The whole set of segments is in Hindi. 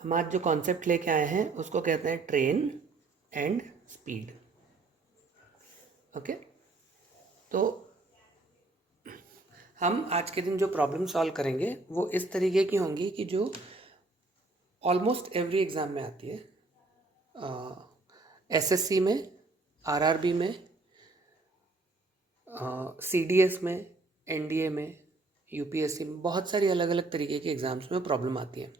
हम आज जो कॉन्सेप्ट लेके आए हैं उसको कहते हैं ट्रेन एंड स्पीड। ओके, तो हम आज के दिन जो प्रॉब्लम सॉल्व करेंगे वो इस तरीके की होंगी कि जो ऑलमोस्ट एवरी एग्ज़ाम में आती है, एसएससी में, आरआरबी में, सीडीएस में, एनडीए में, यूपीएससी में, बहुत सारी अलग अलग तरीके के एग्ज़ाम्स में प्रॉब्लम आती है।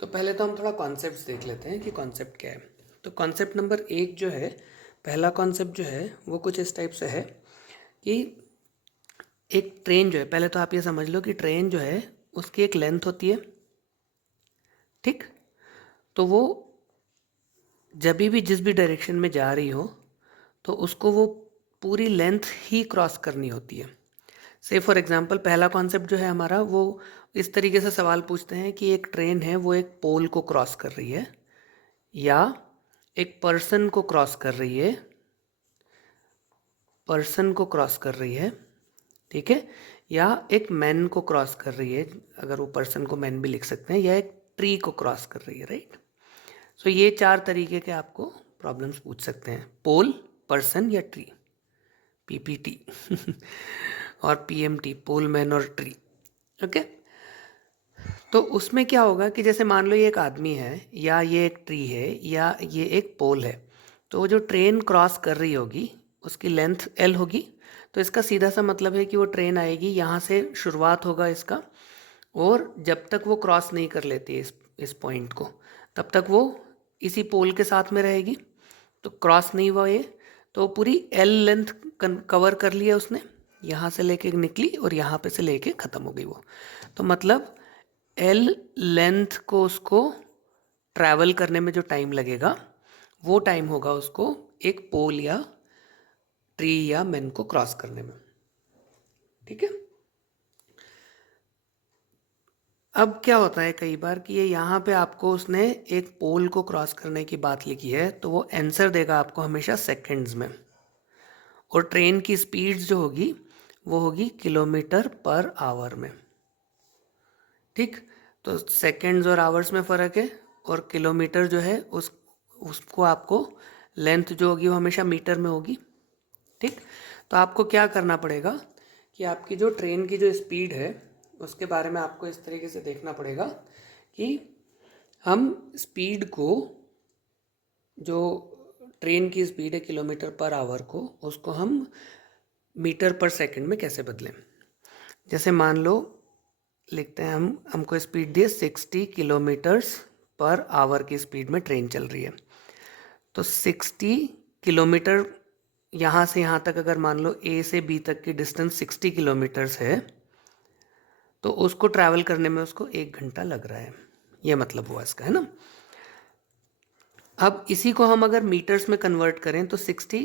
तो पहले तो हम थोड़ा कॉन्सेप्ट्स देख लेते हैं कि कॉन्सेप्ट क्या है। तो कॉन्सेप्ट नंबर 1 जो है, पहला कॉन्सेप्ट जो है वो कुछ इस टाइप से है कि एक ट्रेन जो है, पहले तो आप ये समझ लो कि ट्रेन जो है उसकी एक लेंथ होती है, ठीक। तो वो जब भी जिस भी डायरेक्शन में जा रही हो तो उसको वो पूरी लेंथ ही क्रॉस करनी होती है। से फॉर एग्जांपल पहला कॉन्सेप्ट जो है हमारा वो इस तरीके से सवाल पूछते हैं कि एक ट्रेन है वो एक पोल को क्रॉस कर रही है, या एक पर्सन को क्रॉस कर रही है, ठीक है, या एक मैन को क्रॉस कर रही है, अगर वो पर्सन को मैन भी लिख सकते हैं, या एक ट्री को क्रॉस कर रही है, राइट। सो ये 4 तरीके के आपको प्रॉब्लम्स पूछ सकते हैं, पोल, पर्सन या ट्री, पीपीटी और पीएमटी, पोल, मैन और ट्री। ओके, तो उसमें क्या होगा कि जैसे मान लो ये एक आदमी है, या ये एक ट्री है, या ये एक पोल है, तो जो ट्रेन क्रॉस कर रही होगी उसकी लेंथ एल होगी। तो इसका सीधा सा मतलब है कि वो ट्रेन आएगी, यहाँ से शुरुआत होगा इसका, और जब तक वो क्रॉस नहीं कर लेती है इस पॉइंट को, तब तक वो इसी पोल के साथ में रहेगी। तो क्रॉस नहीं हुआ ये, तो पूरी एल लेंथ कवर कर लिया उसने, यहाँ से लेके निकली और यहाँ पे से लेके ख़त्म हो गई वो। तो मतलब एल लेंथ को उसको ट्रैवल करने में जो टाइम लगेगा वो टाइम होगा उसको एक पोल या ट्री या मैन को क्रॉस करने में, ठीक है। अब क्या होता है कई बार कि ये यहाँ पे आपको उसने एक पोल को क्रॉस करने की बात लिखी है, तो वो आंसर देगा आपको हमेशा सेकंड्स में, और ट्रेन की स्पीड जो होगी वो होगी किलोमीटर पर आवर में, ठीक। तो सेकंड्स और आवर्स में फ़र्क है, और किलोमीटर जो है उसको आपको लेंथ जो होगी वो हमेशा मीटर में होगी, ठीक। तो आपको क्या करना पड़ेगा कि आपकी जो ट्रेन की जो स्पीड है उसके बारे में आपको इस तरीके से देखना पड़ेगा कि हम स्पीड को, जो ट्रेन की स्पीड है किलोमीटर पर आवर को, उसको हम मीटर पर सेकंड में कैसे बदलें। जैसे मान लो लिखते हैं हमको स्पीड दी है 60 किलोमीटर्स पर आवर की स्पीड में ट्रेन चल रही है। तो 60 किलोमीटर यहाँ से यहाँ तक, अगर मान लो ए से बी तक की डिस्टेंस 60 किलोमीटर्स है, तो उसको ट्रैवल करने में उसको 1 घंटा लग रहा है, ये मतलब हुआ इसका, है ना। अब इसी को हम अगर मीटर्स में कन्वर्ट करें तो 60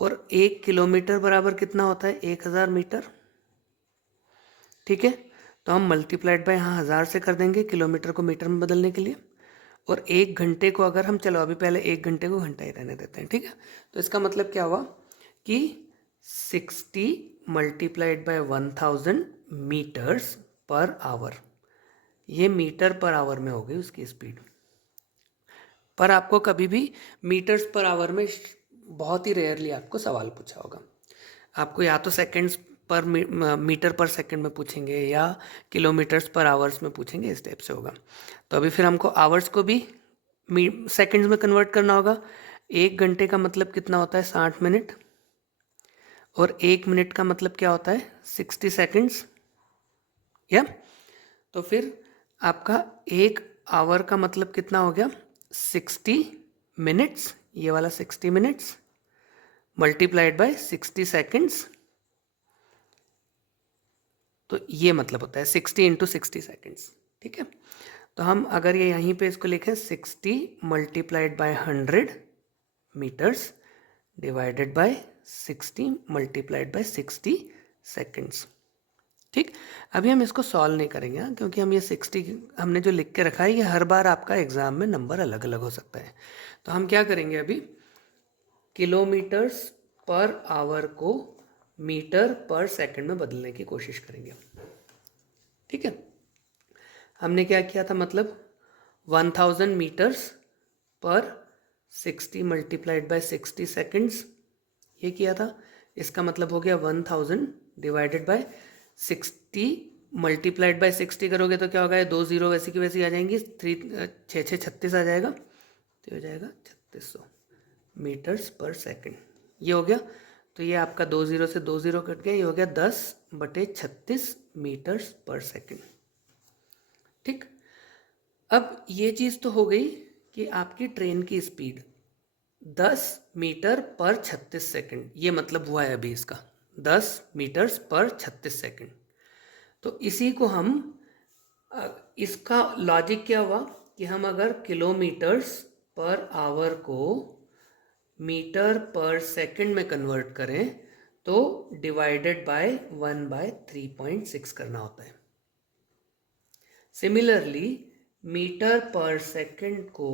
और 1 किलोमीटर बराबर कितना होता है, 1000 मीटर, ठीक है। तो हम मल्टीप्लाइड बाय यहाँ 1000 से कर देंगे किलोमीटर को मीटर में बदलने के लिए, और 1 घंटे को अगर हम, चलो अभी पहले 1 घंटे को घंटा ही रहने देते हैं, ठीक है। तो इसका मतलब क्या हुआ कि 60 multiplied by 1000 metres per hour, ये मीटर पर आवर में हो गई उसकी स्पीड। पर आपको कभी भी मीटर्स पर आवर में बहुत ही रेयरली आपको सवाल पूछा होगा, आपको या तो सेकंड्स पर मीटर पर सेकंड में पूछेंगे, या किलोमीटर्स पर आवर्स में पूछेंगे, इस टाइप से होगा। तो अभी फिर हमको आवर्स को भी सेकंड्स में कन्वर्ट करना होगा। 1 घंटे का मतलब कितना होता है, 60 मिनट, और 1 मिनट का मतलब क्या होता है, 60 सेकंड्स, या। तो फिर आपका 1 आवर का मतलब कितना हो गया, 60 मिनट्स, ये वाला 60 मिनट्स मल्टीप्लाइड बाय 60 सेकंड्स, तो ये मतलब होता है 60 इंटू 60 सेकेंड्स, ठीक है। तो हम अगर ये यहीं पे इसको लिखें 60 multiplied by 100 metres divided by 60 multiplied by 60 seconds, ठीक। अभी हम इसको सॉल्व नहीं करेंगे क्योंकि हम ये 60 हमने जो लिख के रखा है ये हर बार आपका एग्जाम में नंबर अलग अलग हो सकता है। तो हम क्या करेंगे, अभी किलोमीटर्स पर आवर को मीटर पर सेकंड में बदलने की कोशिश करेंगे, ठीक है। हमने क्या किया था, मतलब 1000 मीटर्स पर 60 मल्टीप्लाइड बाय 60 सेकेंड्स, ये किया था। इसका मतलब हो गया 1000 डिवाइडेड बाय 60 मल्टीप्लाइड बाय 60 करोगे तो क्या होगा, 2 जीरो वैसी की वैसी आ जाएंगी, 6 36 आ जाएगा, तो हो जाएगा 3600 मीटर्स पर सेकेंड। ये हो गया, तो ये आपका 2 जीरो से 2 जीरो कट गया, ये हो गया 10/36 मीटर्स पर सेकेंड। ठीक, अब ये चीज़ तो हो गई कि आपकी ट्रेन की स्पीड 10 मीटर पर 36 सेकेंड, ये मतलब हुआ है अभी इसका 10 मीटर्स पर 36 सेकेंड। तो इसी को हम, इसका लॉजिक क्या हुआ कि हम अगर किलोमीटर्स पर आवर को मीटर पर सेकंड में कन्वर्ट करें तो डिवाइडेड बाय 1/3.6 करना होता है। सिमिलरली मीटर पर सेकंड को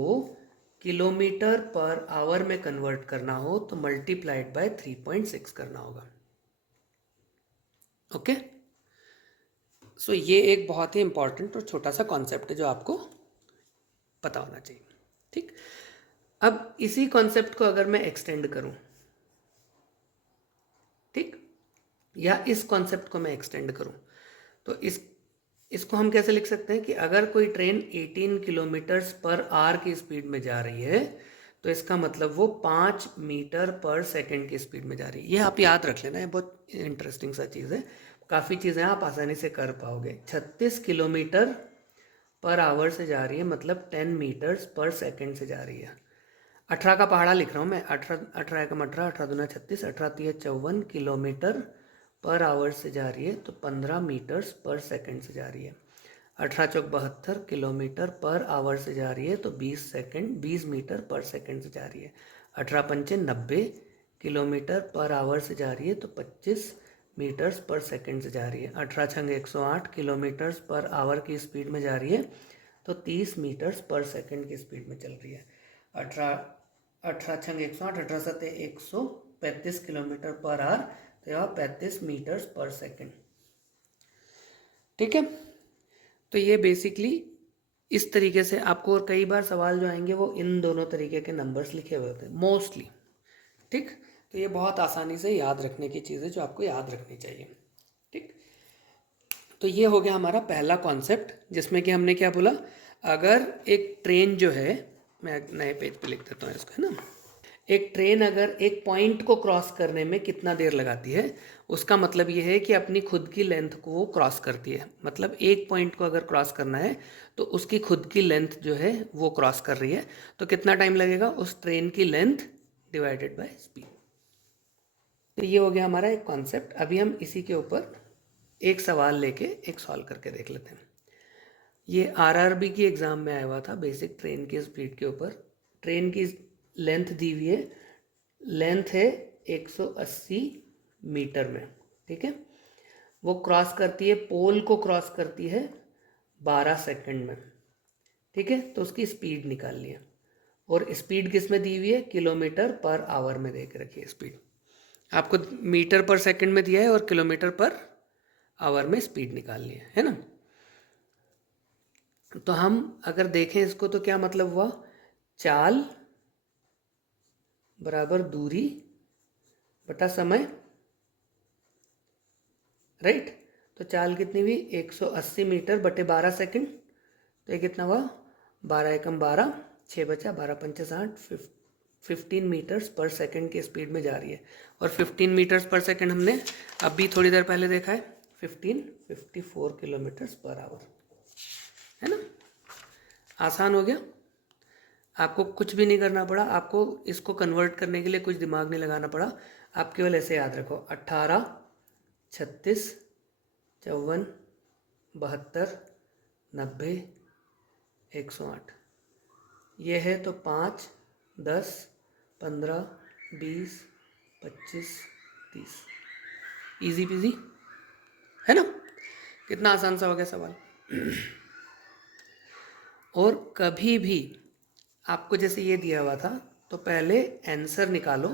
किलोमीटर पर आवर में कन्वर्ट करना हो तो मल्टीप्लाइड बाय 3.6 करना होगा। ओके, सो ये एक बहुत ही इंपॉर्टेंट और छोटा सा कॉन्सेप्ट है जो आपको पता होना चाहिए। ठीक, अब इसी कॉन्सेप्ट को अगर मैं एक्सटेंड करूं, ठीक, या इस कॉन्सेप्ट को मैं एक्सटेंड करूं, तो इसको हम कैसे लिख सकते हैं कि अगर कोई ट्रेन 18 किलोमीटर्स पर आवर की स्पीड में जा रही है तो इसका मतलब वो 5 मीटर पर सेकंड की स्पीड में जा रही है। ये आप याद रख लेना, ये बहुत इंटरेस्टिंग सा चीज़ है, काफ़ी चीज़ें आप आसानी से कर पाओगे। 36 किलोमीटर पर आवर से जा रही है मतलब 10 मीटर्स पर सेकंड से जा रही है। 18 का पहाड़ा लिख रहा हूँ मैं, 18 एकम 18, 18 दूना 36, 18 3 54 किलोमीटर पर आवर से जा रही है तो 15 मीटर्स पर सेकंड से जा रही है। 18 चौक 72 किलोमीटर पर आवर से जा रही है तो 20 मीटर पर सेकंड से जा रही है। 18 पंचे 90 किलोमीटर पर आवर से जा रही है तो 25 मीटर्स पर सेकंड से जा रही है। 18 छंग 108 किलोमीटर्स पर आवर की स्पीड में जा रही है तो 30 मीटर्स पर सेकंड की स्पीड में चल रही है। 18 छंग 108, 18 सत्ते 135 किलोमीटर पर आवर, तो यह 35 मीटर्स पर सेकंड। ठीक है, तो ये बेसिकली इस तरीके से आपको, और कई बार सवाल जो आएंगे वो इन दोनों तरीके के नंबर्स लिखे हुए होते हैं मोस्टली। ठीक, तो ये बहुत आसानी से याद रखने की चीज़ है जो आपको याद रखनी चाहिए। ठीक, तो ये हो गया हमारा पहला कॉन्सेप्ट, जिसमें कि हमने क्या बोला, अगर एक ट्रेन जो है, मैं नए पेज पे लिख देता हूँ इसको, है ना, एक ट्रेन अगर एक पॉइंट को क्रॉस करने में कितना देर लगाती है, उसका मतलब ये है कि अपनी खुद की लेंथ को वो क्रॉस करती है। मतलब एक पॉइंट को अगर क्रॉस करना है तो उसकी खुद की लेंथ जो है वो क्रॉस कर रही है, तो कितना टाइम लगेगा, उस ट्रेन की लेंथ डिवाइडेड बाय स्पीड। तो ये हो गया हमारा एक कॉन्सेप्ट। अभी हम इसी के ऊपर एक सवाल लेके एक सॉल्व करके देख लेते हैं। ये आरआरबी की एग्ज़ाम में आया हुआ था, बेसिक ट्रेन की स्पीड के ऊपर। ट्रेन की लेंथ दी हुई है, लेंथ है 180 मीटर में, ठीक है। वो क्रॉस करती है, पोल को क्रॉस करती है 12 सेकंड में, ठीक है। तो उसकी स्पीड निकाल लिया, और स्पीड किस में दी हुई है, किलोमीटर पर आवर में दे के रखी है स्पीड। आपको मीटर पर सेकंड में दिया है और किलोमीटर पर आवर में स्पीड निकालनी है ना। तो हम अगर देखें इसको तो क्या मतलब हुआ, चाल बराबर दूरी बटा समय, राइट। तो चाल कितनी हुई, 180 मीटर बटे 12 सेकंड, तो ये कितना हुआ, 12 एकम 12, 6 बचा, 12 पंचे 60, 15 मीटर्स पर सेकंड की स्पीड में जा रही है। और 15 मीटर्स पर सेकंड हमने अभी थोड़ी देर पहले देखा है, 54 किलोमीटर्स पर आवर, है ना। आसान हो गया, आपको कुछ भी नहीं करना पड़ा, आपको इसको कन्वर्ट करने के लिए कुछ दिमाग नहीं लगाना पड़ा। आप केवल ऐसे याद रखो, 18, 36, 54, 72, 90, 108, ये है तो 5, 10, 15, 20, 25, 30, इजी पीजी, है ना। कितना आसान सा हो गया सवाल। और कभी भी आपको जैसे ये दिया हुआ था तो पहले आंसर निकालो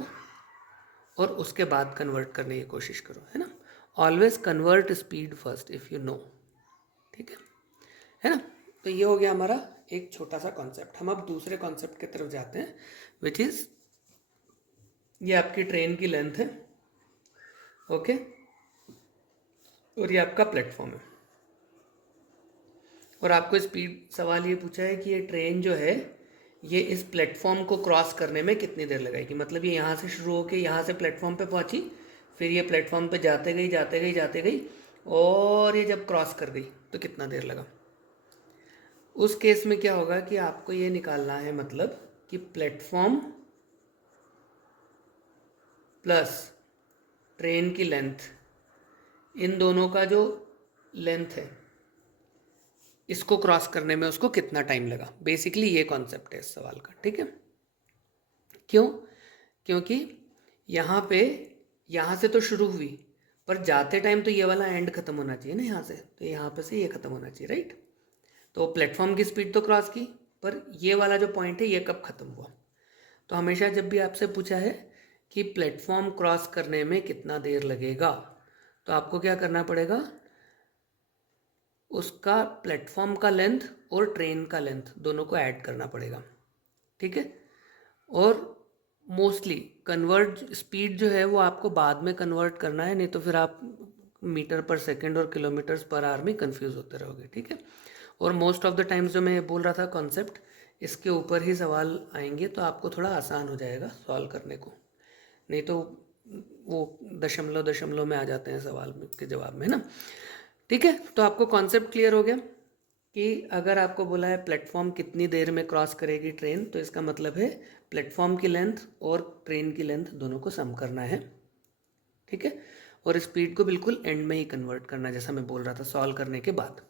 और उसके बाद कन्वर्ट करने की कोशिश करो, है ना। Always convert speed first if you know, ठीक है ना। तो ये हो गया हमारा एक छोटा सा कॉन्सेप्ट। हम अब दूसरे कॉन्सेप्ट की तरफ जाते हैं, विच इज़ ये आपकी ट्रेन की लेंथ है, ओके, और ये आपका प्लेटफॉर्म है, और आपको स्पीड सवाल ये पूछा है कि ये ट्रेन जो है ये इस प्लेटफॉर्म को क्रॉस करने में कितनी देर लगाएगी। मतलब ये यहाँ से शुरू होकर यहाँ से प्लेटफॉर्म पे पहुँची, फिर ये प्लेटफॉर्म पे जाते गई जाते गई जाते गई, और ये जब क्रॉस कर गई तो कितना देर लगा। उस केस में क्या होगा कि आपको ये निकालना है, मतलब कि प्लेटफॉर्म प्लस ट्रेन की लेंथ, इन दोनों का जो लेंथ है इसको क्रॉस करने में उसको कितना टाइम लगा। बेसिकली ये कॉन्सेप्ट है इस सवाल का, ठीक है। क्यों? क्योंकि यहाँ पे यहाँ से तो शुरू हुई, पर जाते टाइम तो ये वाला एंड खत्म होना चाहिए ना यहाँ से, तो यहाँ पे से ये खत्म होना चाहिए, राइट। तो प्लेटफॉर्म की स्पीड तो क्रॉस की, पर ये वाला जो पॉइंट है ये कब खत्म हुआ। तो हमेशा जब भी आपसे पूछा है कि प्लेटफॉर्म क्रॉस करने में कितना देर लगेगा, तो आपको क्या करना पड़ेगा, उसका प्लेटफॉर्म का लेंथ और ट्रेन का लेंथ दोनों को ऐड करना पड़ेगा, ठीक है। और मोस्टली कन्वर्ट स्पीड जो है वो आपको बाद में कन्वर्ट करना है, नहीं तो फिर आप मीटर पर सेकंड और किलोमीटर्स पर आवर में कंफ्यूज होते रहोगे, ठीक है। और मोस्ट ऑफ द टाइम्स जो मैं बोल रहा था कॉन्सेप्ट, इसके ऊपर ही सवाल आएंगे तो आपको थोड़ा आसान हो जाएगा सॉल्व करने को, नहीं तो वो दशमलव दशमलव में आ जाते हैं सवाल के जवाब में ना, ठीक है। तो आपको कॉन्सेप्ट क्लियर हो गया कि अगर आपको बोला है प्लेटफॉर्म कितनी देर में क्रॉस करेगी ट्रेन, तो इसका मतलब है प्लेटफॉर्म की लेंथ और ट्रेन की लेंथ दोनों को सम करना है, ठीक है। और स्पीड को बिल्कुल एंड में ही कन्वर्ट करना, जैसा मैं बोल रहा था सॉल्व करने के बाद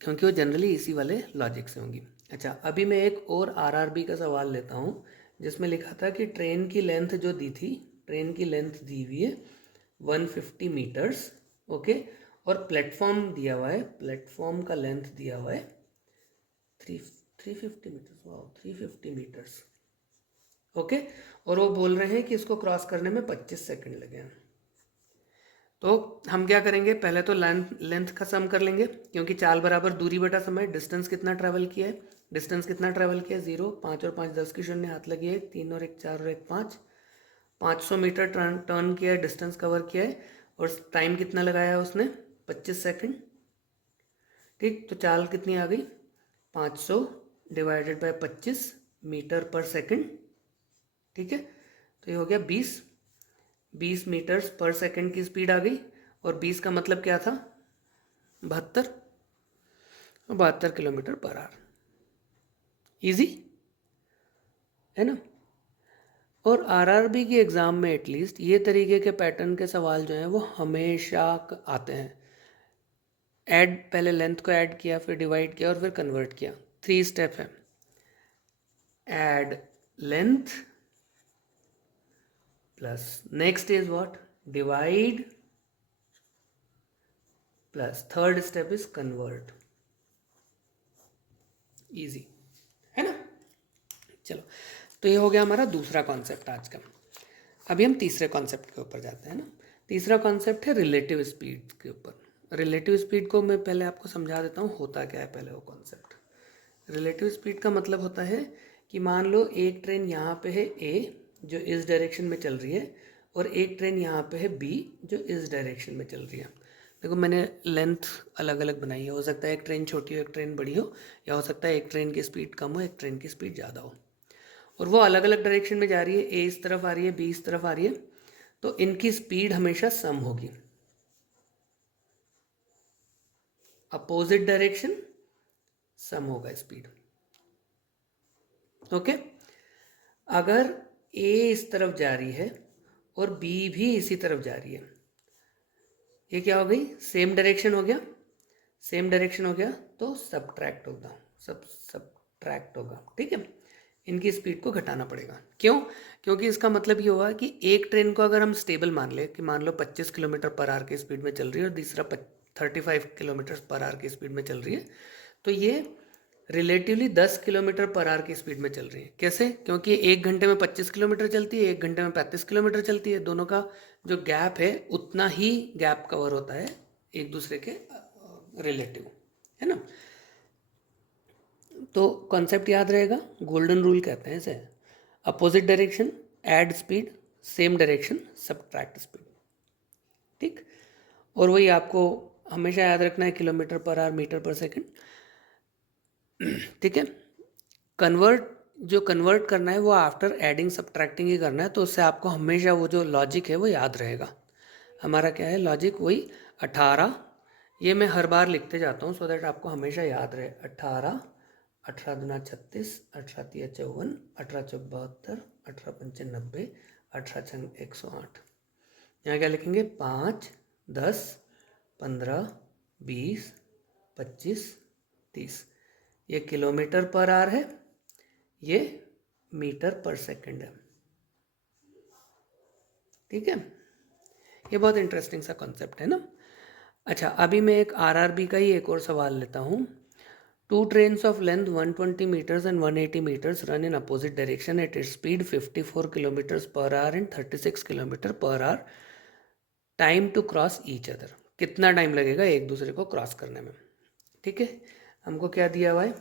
क्योंकि वो जनरली इसी वाले लॉजिक से होंगी। अच्छा, अभी मैं एक और आरआरबी का सवाल लेता हूँ, जिसमें लिखा था कि ट्रेन की लेंथ जो दी थी, ट्रेन की लेंथ दी हुई है 150 मीटर्स, ओके, और प्लेटफॉर्म दिया हुआ है, प्लेटफॉर्म का लेंथ दिया हुआ है 350 मीटर्स, वाह 350 मीटर्स, ओके, और वो बोल रहे हैं कि इसको क्रॉस करने में 25 सेकंड लगे हैं। तो हम क्या करेंगे, पहले तो लेंथ का सम कर लेंगे, क्योंकि चाल बराबर दूरी बटा समय, डिस्टेंस कितना ट्रैवल किया है, डिस्टेंस कितना ट्रैवल किया है 0, 5 और 5 10 की शून्य, हाथ लगी है 3 और 1 4 और 1 5, 500 मीटर टर्न किया है, डिस्टेंस कवर किया है, और टाइम कितना लगाया है उसने 25 सेकंड, ठीक। तो चाल कितनी आ गई 500 डिवाइडेड बाय 25 मीटर पर सेकंड, ठीक है। तो ये हो गया 20 मीटर्स पर सेकंड की स्पीड आ गई, और 20 का मतलब क्या था 72 किलोमीटर पर आवर। इजी है ना। और आरआरबी के एग्ज़ाम में एटलीस्ट ये तरीके के पैटर्न के सवाल जो हैं वो हमेशा आते हैं। ऐड, पहले लेंथ को ऐड किया, फिर डिवाइड किया और फिर कन्वर्ट किया, 3 स्टेप है। Add length plus next is what, divide, plus third step is convert. Easy है ना। चलो, तो ये हो गया हमारा दूसरा कॉन्सेप्ट आज का। अभी हम तीसरे कॉन्सेप्ट के ऊपर जाते हैं ना। तीसरा कॉन्सेप्ट है रिलेटिव स्पीड के ऊपर। रिलेटिव स्पीड को मैं पहले आपको समझा देता हूँ होता क्या है पहले वो कॉन्सेप्ट। रिलेटिव स्पीड का मतलब होता है कि मान लो एक ट्रेन यहाँ पे है ए जो इस डायरेक्शन में चल रही है, और एक ट्रेन यहाँ पे है बी जो इस डायरेक्शन में चल रही है। देखो मैंने लेंथ अलग अलग बनाई है, हो सकता है एक ट्रेन छोटी हो एक ट्रेन बड़ी हो, या हो सकता है एक ट्रेन की स्पीड कम हो एक ट्रेन की स्पीड ज़्यादा हो, और वो अलग अलग डायरेक्शन में जा रही है, ए इस तरफ आ रही है बी इस तरफ आ रही है, तो इनकी स्पीड हमेशा सम होगी। अपोजिट डायरेक्शन सम होगा स्पीड, ओके। अगर ए इस तरफ जा रही है और बी भी इसी तरफ जा रही है, ये क्या हो गई, सेम डायरेक्शन हो गया, सेम डायरेक्शन हो गया तो सब्ट्रैक्ट होगा, सब्ट्रैक्ट होगा, ठीक है। इनकी स्पीड को घटाना पड़ेगा। क्यों? क्योंकि इसका मतलब ये होगा कि एक ट्रेन को अगर हम स्टेबल मान ले कि मान लो 25 किलोमीटर पर आवर की स्पीड में चल रही है और दूसरा 35 किलोमीटर पर आवर की स्पीड में चल रही है, तो ये रिलेटिवली 10 किलोमीटर पर आवर की स्पीड में चल रही है। कैसे? क्योंकि एक घंटे में 25 किलोमीटर चलती है, एक घंटे में 35 किलोमीटर चलती है, दोनों का जो गैप है उतना ही गैप कवर होता है एक दूसरे के रिलेटिव, है ना। तो कॉन्सेप्ट याद रहेगा, गोल्डन रूल कहते हैं इसे। Opposite direction add speed, same direction subtract speed. ठीक, और वही आपको हमेशा याद रखना है, किलोमीटर पर आवर, मीटर पर सेकंड। ठीक है, कन्वर्ट करना है वो आफ्टर एडिंग सब्ट्रैक्टिंग ही करना है, तो उससे आपको हमेशा वो जो लॉजिक है वो याद रहेगा। हमारा क्या है लॉजिक, वही 18, ये मैं हर बार लिखते जाता हूँ सो दैट आपको हमेशा याद रहे। 18, 18 दूना 36, 18 तिया 54, 18 चौक 72, 18 पंचे 90, 18 छंग 108। यहाँ क्या लिखेंगे, 5, 10, 15, 20, 25, 30। ये किलोमीटर पर आवर है, ये मीटर पर सेकंड है। ठीक है, ये बहुत इंटरेस्टिंग सा कॉन्सेप्ट है ना। अच्छा, अभी मैं एक आरआरबी का ही एक और सवाल लेता हूँ। 2 trains of length 120 meters and 180 meters run in opposite direction at its speed 54 kilometers per hour and 36 kilometer per hour. Time to cross each other, कितना टाइम लगेगा एक दूसरे को क्रॉस करने में। ठीक है, हमको क्या दिया हुआ है,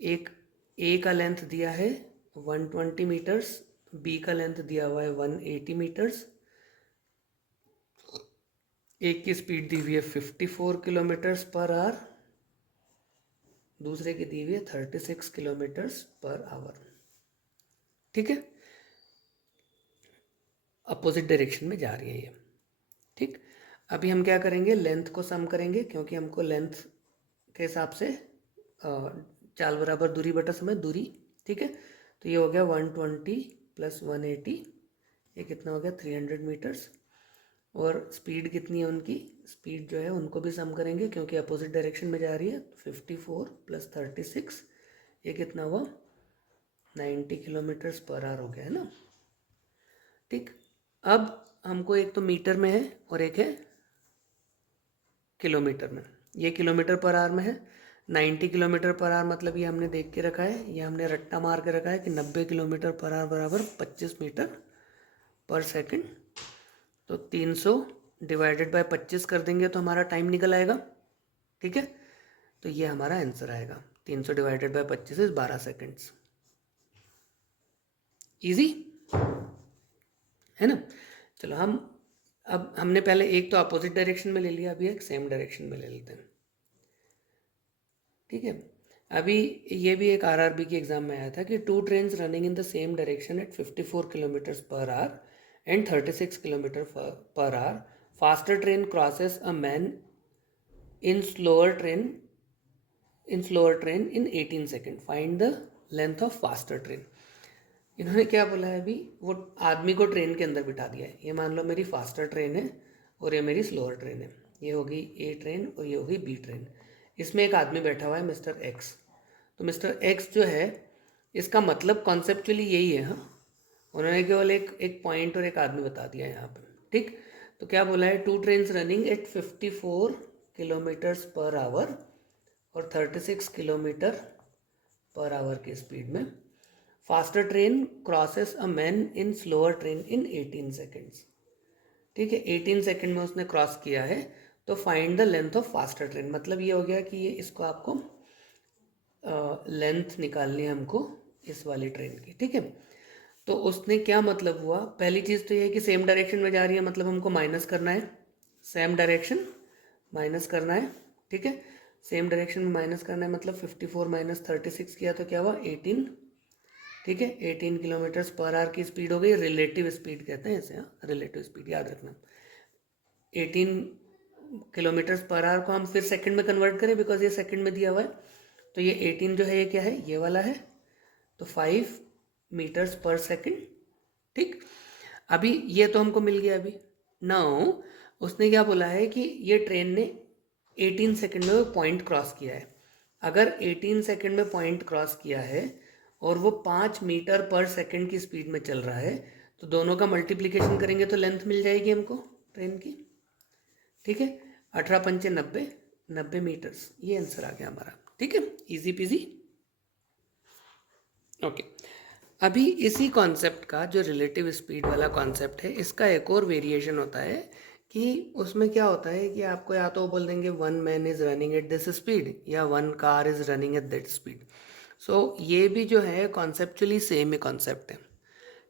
एक ए का लेंथ दिया है 120 मीटर्स, बी का लेंथ दिया हुआ है 180 मीटर्स, एक की स्पीड दी हुई है 54 किलोमीटर्स पर आवर, दूसरे की दी हुई है 36 किलोमीटर्स पर आवर। ठीक है, अपोजिट डायरेक्शन में जा रही है ये। ठीक, अभी हम क्या करेंगे, लेंथ को सम करेंगे, क्योंकि हमको लेंथ के हिसाब से चाल बराबर दूरी बटा समय दूरी। ठीक है, तो ये हो गया 120 प्लस 180, ये कितना हो गया 300 मीटर्स। और स्पीड कितनी है उनकी, स्पीड जो है उनको भी सम करेंगे क्योंकि अपोजिट डायरेक्शन में जा रही है। 54 प्लस 36, ये कितना हुआ 90 किलोमीटर्स पर आवर हो गया है ना। ठीक, अब हमको एक तो मीटर में है और एक है किलोमीटर में। ये किलोमीटर पर आवर में है, 90 किलोमीटर पर आवर मतलब ये हमने देख के रखा है, ये हमने रट्टा मार के रखा है कि 90 किलोमीटर पर आवर बराबर 25 मीटर पर सेकंड। तो 300 डिवाइडेड बाय 25 कर देंगे तो हमारा टाइम निकल आएगा। ठीक है, तो ये हमारा आंसर आएगा, 300 divided by 25 is 12 seconds. Easy है ना। चलो अब हमने पहले एक तो अपोजिट डायरेक्शन में ले लिया, अभी एक सेम डायरेक्शन में ले लेते हैं। ठीक है, अभी ये भी एक आरआरबी के एग्जाम में आया था कि 2 trains running in the same direction at 54 kilometres per hour and 36 kilometre per hour, faster train crosses a man in slower train in 18 second, find the length of faster train. इन्होंने क्या बोला है, अभी वो आदमी को ट्रेन के अंदर बिठा दिया है। ये मान लो मेरी फास्टर ट्रेन है और ये मेरी स्लोअर ट्रेन है, ये होगी ए ट्रेन और ये होगी बी ट्रेन। इसमें एक आदमी बैठा हुआ है मिस्टर एक्स। तो मिस्टर एक्स जो है, इसका मतलब कॉन्सेप्चुअली यही है। हाँ, उन्होंने केवल एक पॉइंट और एक आदमी बता दिया है यहाँ पर। ठीक, तो क्या बोला है, 2 trains running at 54 kilometres per hour और 36 किलोमीटर पर आवर की स्पीड में, faster train crosses a man in slower train in 18 seconds. ठीक है, 18 सेकेंड में उसने क्रॉस किया है, तो find the length of faster train. मतलब ये हो गया कि ये इसको आपको लेंथ निकालनी है हमको इस वाली ट्रेन की। ठीक है, तो उसने क्या मतलब हुआ, पहली चीज़ तो ये है कि सेम डायरेक्शन में जा रही है, मतलब हमको माइनस करना है, सेम डायरेक्शन माइनस करना है। ठीक है, सेम डायरेक्शन में माइनस करना है, मतलब 54 माइनस 36 किया तो क्या हुआ 18। ठीक है, 18 किलोमीटर्स पर आवर की स्पीड हो गई, रिलेटिव स्पीड कहते हैं इसे। हाँ, रिलेटिव स्पीड याद रखना। 18 किलोमीटर्स पर आवर को हम फिर सेकंड में कन्वर्ट करें, बिकॉज ये सेकंड में दिया हुआ है, तो ये 18 जो है ये क्या है, ये वाला है, तो 5 मीटर्स पर सेकंड। ठीक, अभी ये तो हमको मिल गया। अभी नाउ उसने क्या बोला है कि ये ट्रेन ने 18 सेकंड में पॉइंट क्रॉस किया है। अगर 18 सेकंड में पॉइंट क्रॉस किया है और वो 5 मीटर पर सेकंड की स्पीड में चल रहा है, तो दोनों का मल्टीप्लिकेशन करेंगे तो लेंथ मिल जाएगी हमको ट्रेन की। ठीक है, 18 पंचे 90, 90 मीटर्स, ये आंसर आ गया हमारा। ठीक है, इजी पीजी। ओके, अभी इसी कॉन्सेप्ट का जो रिलेटिव स्पीड वाला कॉन्सेप्ट है, इसका एक और वेरिएशन होता है कि उसमें क्या होता है कि आपको या तो बोल देंगे one man is running at this speed या one car is running at that speed. So ये भी जो है कॉन्सेप्चुअली सेम ही कॉन्सेप्ट है।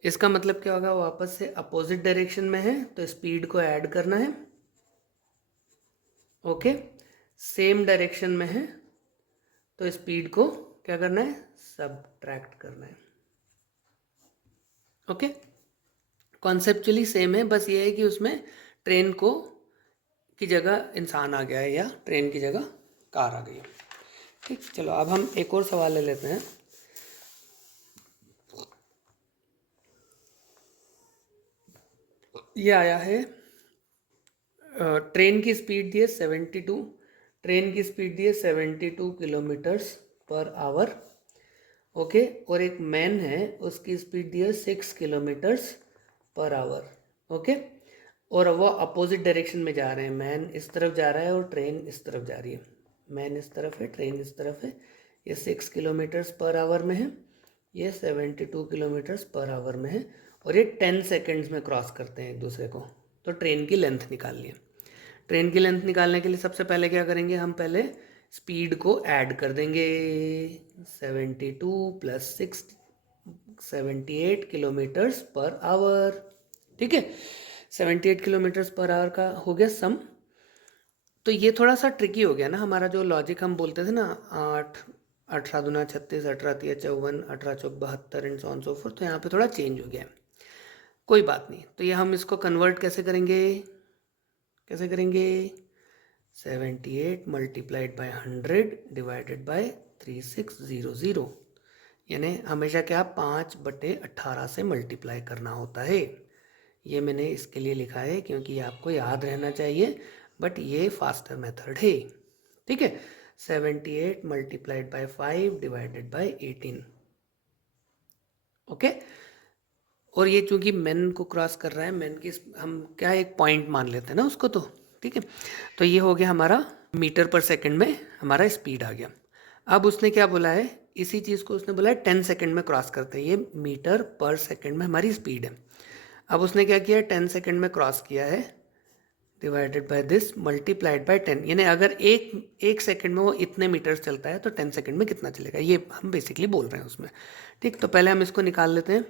इसका मतलब क्या होगा, वापस से अपोजिट डायरेक्शन में है तो स्पीड को ऐड करना है, ओके। सेम डायरेक्शन में है तो स्पीड को क्या करना है, सबट्रैक्ट करना है, ओके। कॉन्सेप्चुअली सेम है, बस ये है कि उसमें ट्रेन को की जगह इंसान आ गया है या ट्रेन की जगह कार आ गई है। ठीक, चलो अब हम एक और सवाल ले लेते हैं। ये आया है, ट्रेन की स्पीड दी है 72, ट्रेन की स्पीड दी है 72 किलोमीटर्स पर आवर, ओके। और एक मैन है, उसकी स्पीड दी है 6 किलोमीटर्स पर आवर, ओके। और वो अपोजिट डायरेक्शन में जा रहे हैं, मैन इस तरफ जा रहा है और ट्रेन इस तरफ जा रही है। मैन इस तरफ है, ट्रेन इस तरफ है। ये 6 किलोमीटर्स पर आवर में है, ये 72 किलोमीटर्स पर आवर में है, और ये 10 सेकेंड्स में क्रॉस करते हैं एक दूसरे को। तो ट्रेन की लेंथ निकालनी है। ट्रेन की लेंथ निकालने के लिए सबसे पहले क्या करेंगे, हम पहले स्पीड को ऐड कर देंगे। 72 प्लस 6, 78 किलोमीटर्स पर आवर, ठीक है। 78 किलोमीटर्स पर आवर का हो गया सम। तो ये थोड़ा सा ट्रिकी हो गया ना, हमारा जो लॉजिक हम बोलते थे ना, 8 18 दूना 36, 18 तिया 54, 18 चौक 72 and so on so fourth, तो यहाँ पे थोड़ा चेंज हो गया है। कोई बात नहीं, तो ये हम इसको कन्वर्ट कैसे करेंगे, कैसे करेंगे, 78 मल्टीप्लाइड बाय 100 डिवाइडेड बाय 3600, यानी हमेशा क्या 5/18 से मल्टीप्लाई करना होता है। ये मैंने इसके लिए लिखा है क्योंकि ये आपको याद रहना चाहिए, बट ये फास्टर मेथड है, ठीक है। 78 multiplied by 5 divided by 18, okay. और ये चूंकि मेन को क्रॉस कर रहा है, मेन की हम क्या एक पॉइंट मान लेते हैं ना उसको, तो ठीक है। तो ये हो गया हमारा मीटर पर सेकंड में हमारा स्पीड आ गया। अब उसने क्या बोला है, इसी चीज़ को उसने बोला है 10 सेकंड में क्रॉस करते हैं, ये मीटर पर सेकंड में हमारी स्पीड है। अब उसने क्या किया, 10 सेकंड में क्रॉस किया है, divided by this multiplied by 10, यानी अगर एक सेकंड में वो इतने मीटर्स चलता है तो 10 सेकंड में कितना चलेगा, ये हम बेसिकली बोल रहे हैं उसमें। ठीक, तो पहले हम इसको निकाल लेते हैं।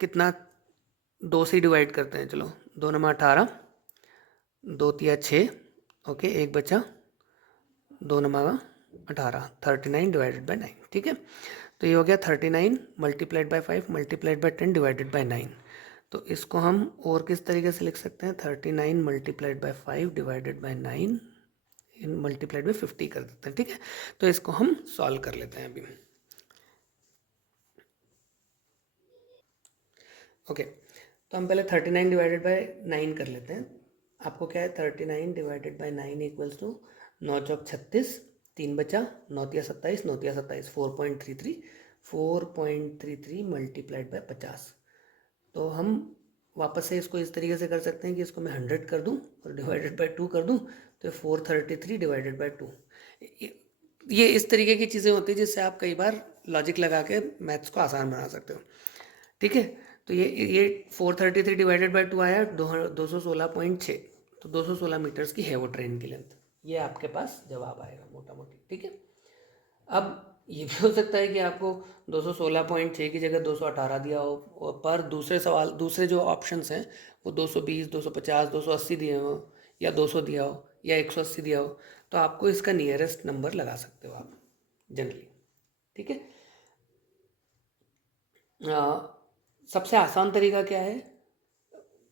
कितना, 2 से डिवाइड करते हैं, चलो 2 नमा 18, 2 तिया 6, ओके, एक बचा, 2 नमा 18, 39 डिवाइडेड बाय 9, ठीक है। तो ये हो गया 39 multiplied by 5 multiplied by 10 divided by 9। तो इसको हम और किस तरीके से लिख सकते हैं, 39 multiplied by 5 divided by 9 in multiplied by 50 कर देते हैं, ठीक है। तो इसको हम सॉल्व कर लेते हैं अभी, ओके। तो हम पहले 39 डिवाइडेड बाय 9 कर लेते हैं। आपको क्या है, 39 डिवाइडेड बाय 9 इक्वल्स टू 9 चौक 36, 3 बचा, 9 तिया 27, 9 तिया 27, 4.33, 4.33 मल्टीप्लाइड बाय 50। तो हम वापस से इसको इस तरीके से कर सकते हैं कि इसको मैं 100 कर दूं और डिवाइडेड बाय 2 कर दूं, तो 433 डिवाइडेड बाय 2। ये इस तरीके की चीज़ें होती है जिससे आप कई बार लॉजिक लगा के मैथ्स को आसान बना सकते हो, ठीक है। तो ये 433 डिवाइडेड बाय 2 आया 216.6, तो 216 मीटर्स की है वो ट्रेन की लेंथ। ये आपके पास जवाब आएगा मोटा मोटी, ठीक है। अब ये भी हो सकता है कि आपको 216.6 की जगह 218 दिया हो, पर दूसरे जो ऑप्शंस हैं वो 220, 250, 280 दिए हो, या 200 दिया हो, या 180 दिया हो, तो आपको इसका नियरेस्ट नंबर लगा सकते हो आप जनरली, ठीक है। सबसे आसान तरीका क्या है,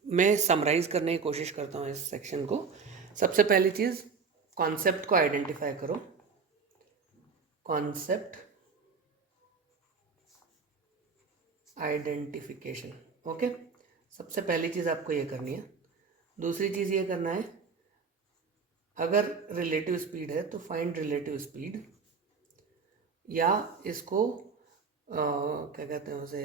मैं समराइज करने की कोशिश करता हूँ इस सेक्शन को। सबसे पहली चीज़, कॉन्सेप्ट को आइडेंटिफाई करो, कॉन्सेप्ट आइडेंटिफिकेशन, ओके। सबसे पहली चीज़ आपको ये करनी है। दूसरी चीज़ ये करना है, अगर रिलेटिव स्पीड है तो फाइंड रिलेटिव स्पीड, या इसको क्या कहते हैं उसे,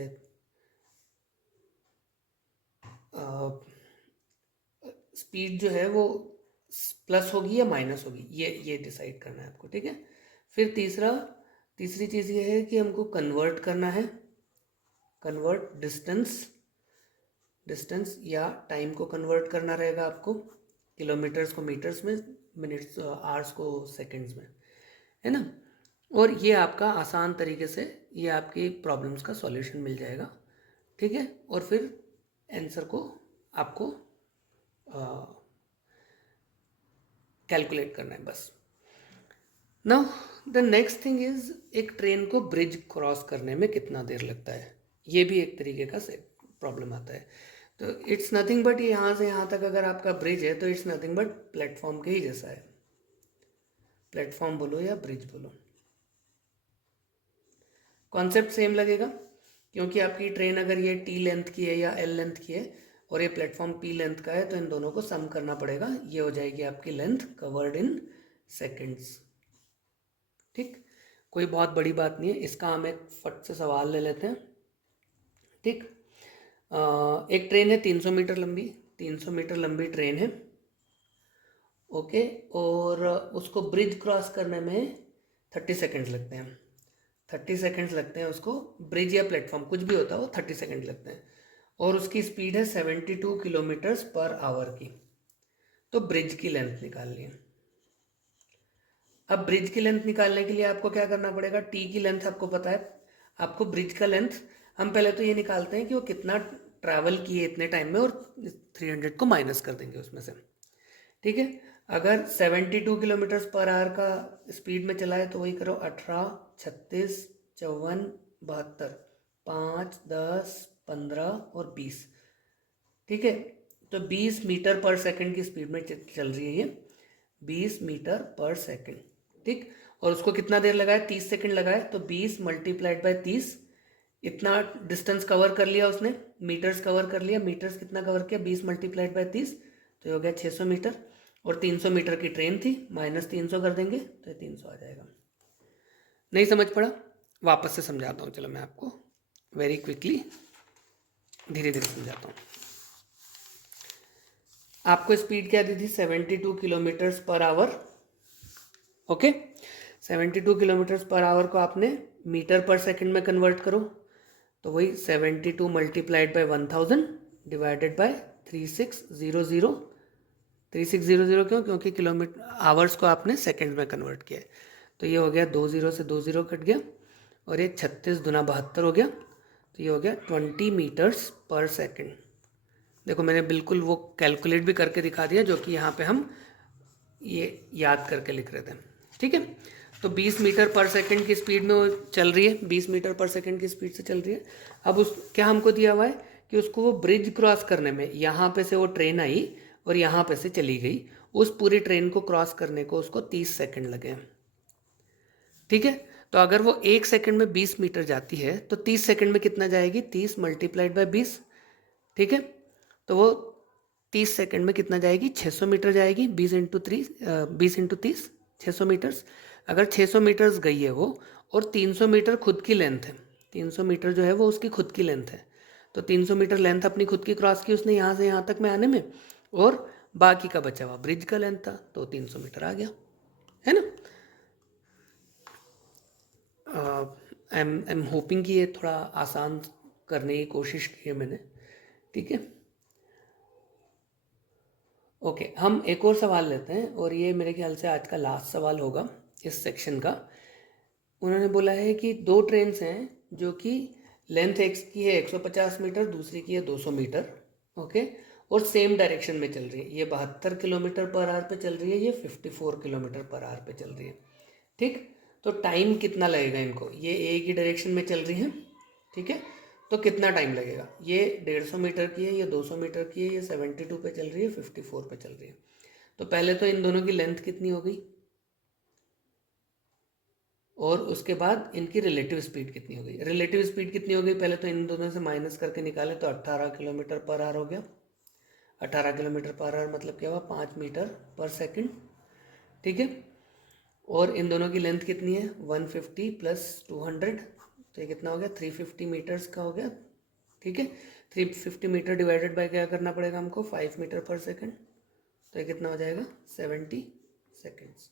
स्पीड जो है वो प्लस होगी या माइनस होगी, ये डिसाइड करना है आपको, ठीक है। फिर तीसरी चीज़ ये है कि हमको कन्वर्ट करना है, कन्वर्ट डिस्टेंस डिस्टेंस, या टाइम को कन्वर्ट करना रहेगा आपको, किलोमीटर्स को मीटर्स में, मिनट्स आवर्स को सेकंड्स में, है ना। और ये आपका आसान तरीके से ये आपकी प्रॉब्लम्स का सॉल्यूशन मिल जाएगा, ठीक है। और फिर आंसर को आपको कैलकुलेट करना है बस। Now the next thing is, एक ट्रेन को ब्रिज क्रॉस करने में कितना देर लगता है, ये भी एक तरीके का प्रॉब्लम आता है। तो इट्स नथिंग बट, यहाँ से यहाँ तक अगर आपका ब्रिज है तो इट्स नथिंग बट प्लेटफॉर्म के ही जैसा है, प्लेटफॉर्म बोलो या ब्रिज बोलो, कॉन्सेप्ट सेम लगेगा। क्योंकि आपकी ट्रेन अगर ये टी लेंथ की है या एल लेंथ की है और ये प्लेटफॉर्म पी लेंथ का है, तो इन दोनों को सम करना पड़ेगा, ये हो जाएगी आपकी लेंथ कवर्ड इन सेकेंड्स, ठीक। कोई बहुत बड़ी बात नहीं है, इसका हम एक फट से सवाल ले लेते हैं, ठीक। एक ट्रेन है 300 मीटर लंबी, 300 मीटर लंबी ट्रेन है, ओके। और उसको ब्रिज क्रॉस करने में 30 सेकेंड्स लगते हैं, 30 सेकेंड्स लगते हैं उसको, ब्रिज या प्लेटफॉर्म कुछ भी होता है वो 30 सेकेंड लगते हैं। और उसकी स्पीड है 72 किलोमीटर्स पर आवर की। तो ब्रिज की लेंथ निकालनी है। अब ब्रिज की लेंथ निकालने के लिए आपको क्या करना पड़ेगा, टी की लेंथ आपको पता है, आपको ब्रिज का लेंथ, हम पहले तो ये निकालते हैं कि वो कितना ट्रैवल किए इतने टाइम में, और 300 को माइनस कर देंगे उसमें से, ठीक है। अगर 72 किलोमीटर्स पर आवर का स्पीड में चला है तो वही करो, 18, 36, 54, 72, 5, 10, 15 और 20, ठीक है। तो 20 मीटर पर सेकंड की स्पीड में चल रही है ये, 20 मीटर पर सेकंड, ठीक। और उसको कितना देर लगा है, 30 सेकंड लगा है, तो 20 मल्टीप्लाइड बाय 30, इतना डिस्टेंस कवर कर लिया उसने, मीटर्स कवर कर लिया, मीटर्स कितना कवर किया, 20 मल्टीप्लाइड बाय 30, तो ये हो गया 600 मीटर। और 300 मीटर की ट्रेन थी, माइनस 300 कर देंगे तो ये 300 आ जाएगा। नहीं समझ पड़ा, वापस से समझाता हूँ, चलो मैं आपको वेरी क्विकली धीरे धीरे समझाता हूँ। आपको स्पीड क्या दी थी, 72 kilometres per hour, okay. 72 kilometres per hour को आपने मीटर पर सेकंड में कन्वर्ट करो, तो वही 72 मल्टीप्लाइड बाय 1000 डिवाइडेड बाय 3600, 3600 क्यों, क्योंकि किलोमीटर आवर्स को आपने सेकंड में कन्वर्ट किया है। तो ये हो गया 20 से 20 कट गया, और ये 36 दूना 72 हो गया, तो ये हो गया 20 मीटर्स पर सेकंड। देखो मैंने बिल्कुल वो कैलकुलेट भी करके दिखा दिया, जो कि यहाँ पे हम ये याद करके लिख रहे थे, ठीक है। तो 20 मीटर पर सेकंड की स्पीड में वो चल रही है, 20 मीटर पर सेकंड की स्पीड से चल रही है। अब उस क्या हमको दिया हुआ है कि उसको वो ब्रिज क्रॉस करने में, यहाँ पे से वो ट्रेन आई और यहाँ पे से चली गई, उस पूरी ट्रेन को क्रॉस करने को उसको 30 सेकंड लगे, ठीक है। तो अगर वो 1 सेकंड में 20 मीटर जाती है तो 30 सेकंड में कितना जाएगी, 30 मल्टीप्लाइड बाय 20, ठीक है। तो वो 30 सेकंड में कितना जाएगी, 600 मीटर जाएगी, 20 इंटू 30, 600 मीटर्स। अगर 600 मीटर्स गई है वो, और 300 मीटर खुद की लेंथ है, 300 मीटर जो है वो उसकी खुद की लेंथ है, तो 300 मीटर लेंथ अपनी खुद की क्रॉस की उसने यहाँ से यहाँ तक में आने में, और बाकी का बचा हुआ ब्रिज का लेंथ था, तो 300 मीटर आ गया, है ना। आई एम होपिंग कि ये थोड़ा आसान करने की कोशिश की है मैंने, ठीक है। ओके, हम एक और सवाल लेते हैं, और ये मेरे ख्याल से आज का लास्ट सवाल होगा इस सेक्शन का। उन्होंने बोला है कि दो ट्रेन्स हैं जो कि लेंथ एक की है 150 मीटर, दूसरी की है 200 मीटर, ओके। और सेम डायरेक्शन में चल रही है, ये 72 किलोमीटर पर आवर पे चल रही है, ये 54 किलोमीटर पर आवर पे चल रही है, ठीक। तो टाइम कितना लगेगा इनको, ये एक ही डायरेक्शन में चल रही है, ठीक है। तो कितना टाइम लगेगा, ये 150 मीटर की है, ये 200 मीटर की है, ये 72 पे चल रही है, 54 पे चल रही है। तो पहले तो इन दोनों की लेंथ कितनी हो गई, और उसके बाद इनकी रिलेटिव स्पीड कितनी हो गई। रिलेटिव स्पीड कितनी हो गई, पहले तो इन दोनों से माइनस करके निकाले तो 18 किलोमीटर पर आवर हो गया। 18 किलोमीटर पर आवर मतलब क्या हुआ, 5 मीटर पर सेकंड, ठीक है। और इन दोनों की लेंथ कितनी है, 150 प्लस 200, तो ये कितना हो गया, 350 मीटर्स का हो गया, ठीक है। 350 मीटर डिवाइडेड बाय क्या करना पड़ेगा हमको, 5 मीटर पर सेकंड, तो ये कितना हो जाएगा, 70 सेकंड्स।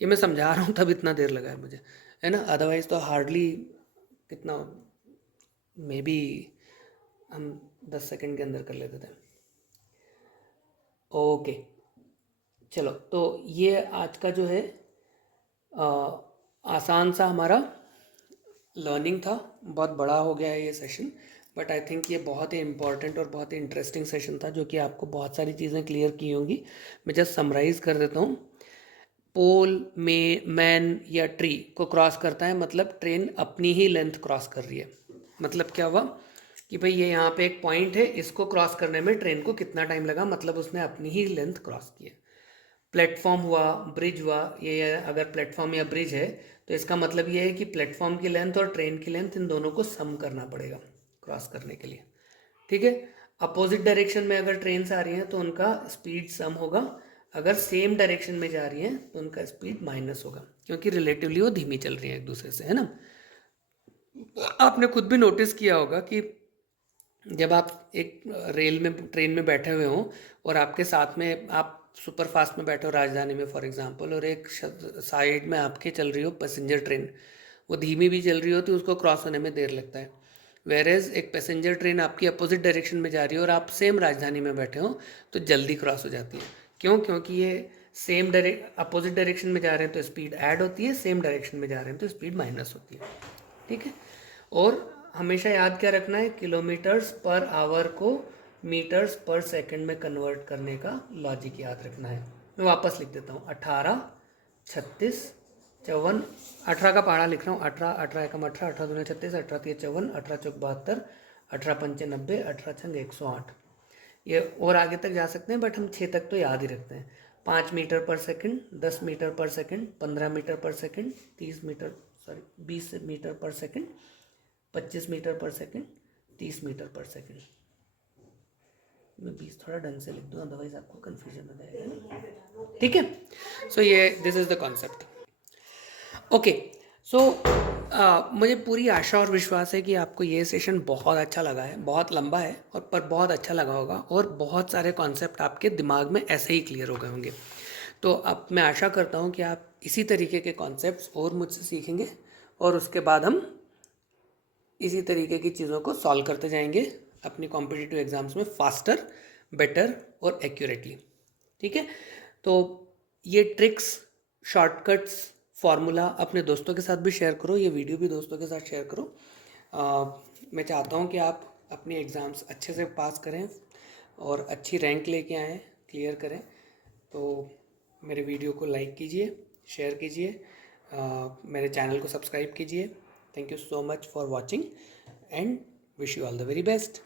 ये मैं समझा रहा हूँ तब इतना देर लगा है मुझे, है ना, अदरवाइज तो हार्डली कितना मे बी हम 10 सेकंड के अंदर कर लेते थे। ओके चलो, तो ये आज का जो है आसान सा हमारा लर्निंग था। बहुत बड़ा हो गया है ये सेशन, बट आई थिंक ये बहुत ही इंपॉर्टेंट और बहुत ही इंटरेस्टिंग सेशन था, जो कि आपको बहुत सारी चीज़ें क्लियर की होंगी। मैं जस्ट समराइज़ कर देता हूँ। पोल में मैन या ट्री को क्रॉस करता है, मतलब ट्रेन अपनी ही लेंथ क्रॉस कर रही है। मतलब क्या हुआ कि भाई ये यहाँ पे एक पॉइंट है, इसको क्रॉस करने में ट्रेन को कितना टाइम लगा, मतलब उसने अपनी ही लेंथ क्रॉस की है। प्लेटफॉर्म हुआ, ब्रिज हुआ, ये अगर प्लेटफॉर्म या ब्रिज है तो इसका मतलब ये है कि प्लेटफॉर्म की लेंथ और ट्रेन की लेंथ, इन दोनों को सम करना पड़ेगा क्रॉस करने के लिए। ठीक है। अपोजिट डायरेक्शन में अगर ट्रेन आ रही हैं तो उनका स्पीड सम होगा, अगर सेम डायरेक्शन में जा रही हैं तो उनका स्पीड माइनस होगा, क्योंकि रिलेटिवली वो धीमी चल रही हैं एक दूसरे से, है ना। आपने खुद भी नोटिस किया होगा कि जब आप एक रेल में, ट्रेन में बैठे हुए हों और आपके साथ में आप सुपर फास्ट में बैठे हो राजधानी में फॉर एग्जांपल, और एक साइड में आपके चल रही हो पैसेंजर ट्रेन, वो धीमी भी चल रही हो तो उसको क्रॉस होने में देर लगता है। वेरेज एक पैसेंजर ट्रेन आपकी अपोजिट डायरेक्शन में जा रही है और आप सेम राजधानी में बैठे हो तो जल्दी क्रॉस हो जाती है। क्यों? क्योंकि ये सेम अपोजिट डायरेक्शन में जा रहे हैं तो स्पीड ऐड होती है, सेम डायरेक्शन में जा रहे हैं तो स्पीड माइनस होती है। ठीक है। और हमेशा याद क्या रखना है, किलोमीटर्स पर आवर को मीटर्स पर सेकंड में कन्वर्ट करने का लॉजिक याद रखना है। मैं वापस लिख देता हूँ, 18, 36, 54, 18 का पहाड़ा लिख रहा हूँ, 18, 18 एकम 18, 18 दूनी 36, 18 तीन 54, 18 चौक 72, 18 पंचे 90, 18 छंग 108। ये और आगे तक जा सकते हैं, बट हम 6 तक तो याद ही रखते हैं। 5 मीटर पर सेकंड, 10 मीटर पर सेकंड, 15 मीटर पर सेकंड, 20 मीटर पर सेकंड, 25 मीटर पर सेकंड, 30 मीटर पर सेकंड। मैं 20 थोड़ा ढंग से लिख दूँ, अदरवाइज आपको कंफ्यूजन हो जाएगा। ठीक है। सो ये this is the concept. Okay. So मुझे पूरी आशा और विश्वास है कि आपको ये सेशन बहुत अच्छा लगा है। बहुत लंबा है और पर बहुत अच्छा लगा होगा, और बहुत सारे कॉन्सेप्ट आपके दिमाग में ऐसे ही क्लियर हो गए होंगे। तो अब मैं आशा करता हूँ कि आप इसी तरीके के कॉन्सेप्ट्स और मुझसे सीखेंगे, और उसके बाद हम इसी तरीके की चीज़ों को सॉल्व करते जाएंगे अपनी कॉम्पिटिटिव एग्जाम्स में फास्टर, बेटर और एक्यूरेटली। ठीक है। तो ये ट्रिक्स, शॉर्टकट्स, फार्मूला अपने दोस्तों के साथ भी शेयर करो, ये वीडियो भी दोस्तों के साथ शेयर करो। मैं चाहता हूँ कि आप अपनी एग्ज़ाम्स अच्छे से पास करें और अच्छी रैंक लेके आएँ, क्लियर करें। तो मेरे वीडियो को लाइक कीजिए, शेयर कीजिए, मेरे चैनल को सब्सक्राइब कीजिए। Thank you so much for watching and wish you all the very best.